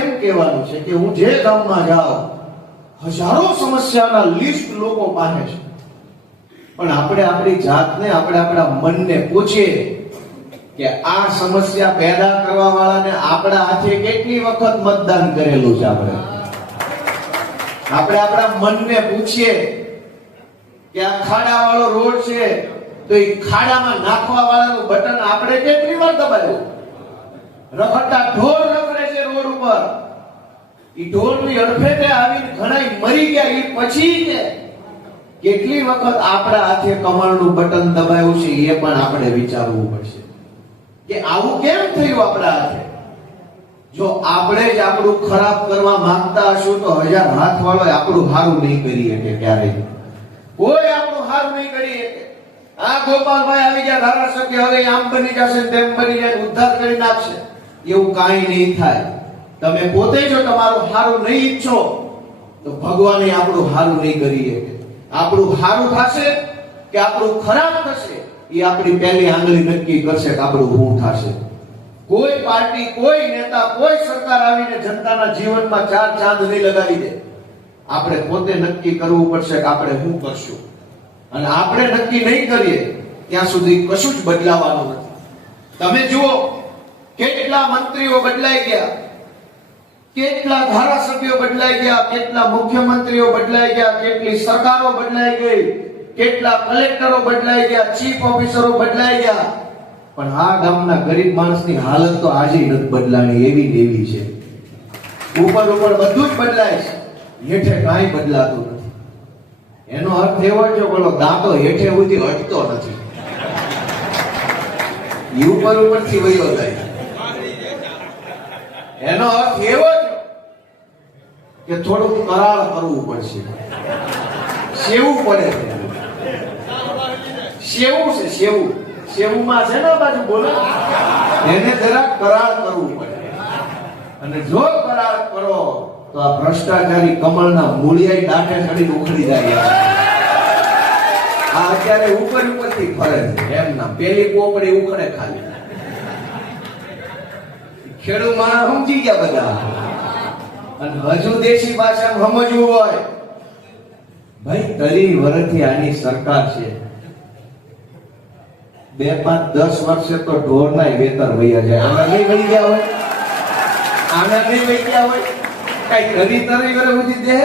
એમ કહેવાનું છે કે હું જે ગામમાં જાઉં હજારો સમસ્યાના લિસ્ટ લોકો પાસે છે, પણ આપણે આપણી જાતને આપણા મનને પૂછીએ કે આ સમસ્યા પેદા કરવા વાળાને આપણા હાથે કેટલી વખત મતદાન કરેલું છે. આપણે આપણા મનને પૂછીએ કે આ ખાડા વાળો રોડ છે તો એ ખાડામાં નાખવા વાળાનું બટન આપણે કેટલી વાર દબાવ્યું. રખડતા ઢોર રખડે છે રોડ ઉપર, ઈ ઢોરની અડફેટે આવીને ઘણા મરી ગયા. એ પછી કેટલી વખત આપણા હાથે કમળનું બટન દબાવ્યું છે એ પણ આપણે વિચારવું પડશે કે આવું કેમ થયું આપણા હાથે. જો આપણે જ આપણું ખરાબ કરવા માંગતા હશું તો હજાર હાથ વાળો આપણું સારું નહીં કરી શકે. ક્યારેય કોઈ આપણું સારું નહીં કરી શકે. આ ગોપાલભાઈ આવી ગયા ધારાસભ્ય, હવે આમ બની જશે તેમ બની જાય, ઉદ્ધાર કરી નાખશે, એવું કાંઈ નહીં થાય. તમે પોતે જો તમારું સારું નહીં ઈચ્છો તો ભગવાને આપણું સારું નહીં કરી શકે. આપણું સારું થશે કે આપણું ખરાબ થશે એ આપણી પહેલી આંગળી નક્કી કરશે કે આપણું શું થશે. કોઈ પાર્ટી, કોઈ નેતા, કોઈ સરકાર આવીને જનતાના જીવનમાં ચાર ચાંદ નહીં લગાવી દે. આપણે પોતે નક્કી કરવું પડશે કે આપણે શું કરશું. અને આપણે નક્કી નહીં કરીએ ત્યાં સુધી કશું જ બદલાવાનું નથી. તમે જુઓ કેટલા મંત્રીઓ બદલાઈ ગયા, કેટલા ધારાસભ્યો બદલાઈ ગયા, કેટલા મુખ્યમંત્રીઓ બદલાઈ ગયા, કેટલી સરકારો બદલાઈ ગઈ, કેટલા કલેક્ટરો બદલાઈ ગયા, ચીફ ઓફિસરો બદલાઈ ગયા, પણ આ ગામના ગરીબ માણસની હાલત તો આજે નથી બદલાણી. એવી ને એવી છે. ઉપર બધું જ બદલાય છે, હેઠે કાંઈ બદલાતું નથી. એનો અર્થ એવો છે બોલો દાંતો હેઠે સુધી હટતો નથી, ઉપરથી વયો જાય. એનો અર્થ એવો છે કે થોડુંક કરાળ કરવું પડશે. સેવું પડે છે. સેવું છે, સેવું સેવુંમાં છે ને બાજુ બોલો, એને જરાક કરાળ કરવું પડે. અને જો કરાળ કરો તો આ ભ્રષ્ટાચારી કમળના મૂળિયા દાંઠે ચડીને ઉખડી જાય. આ અત્યારે ઉપરથી ફરે છે એમ ના, પેલી પોપડી ઉખડે ખાલી. ખેડૂત માણસ સમજી ગયા બધા. અને હજુ દેશી ભાષામાં સમજવું હોય, ભાઈ 30 વર્ષથી આની સરકાર છે. 2, 5, 10 વર્ષે તો ઢોરના વેતર વૈયા જાય. આના નહીં વહી ગયા હોય, આના નહીં વહી ગયા હોય. કઈ 30 વર્ષ સુધી દે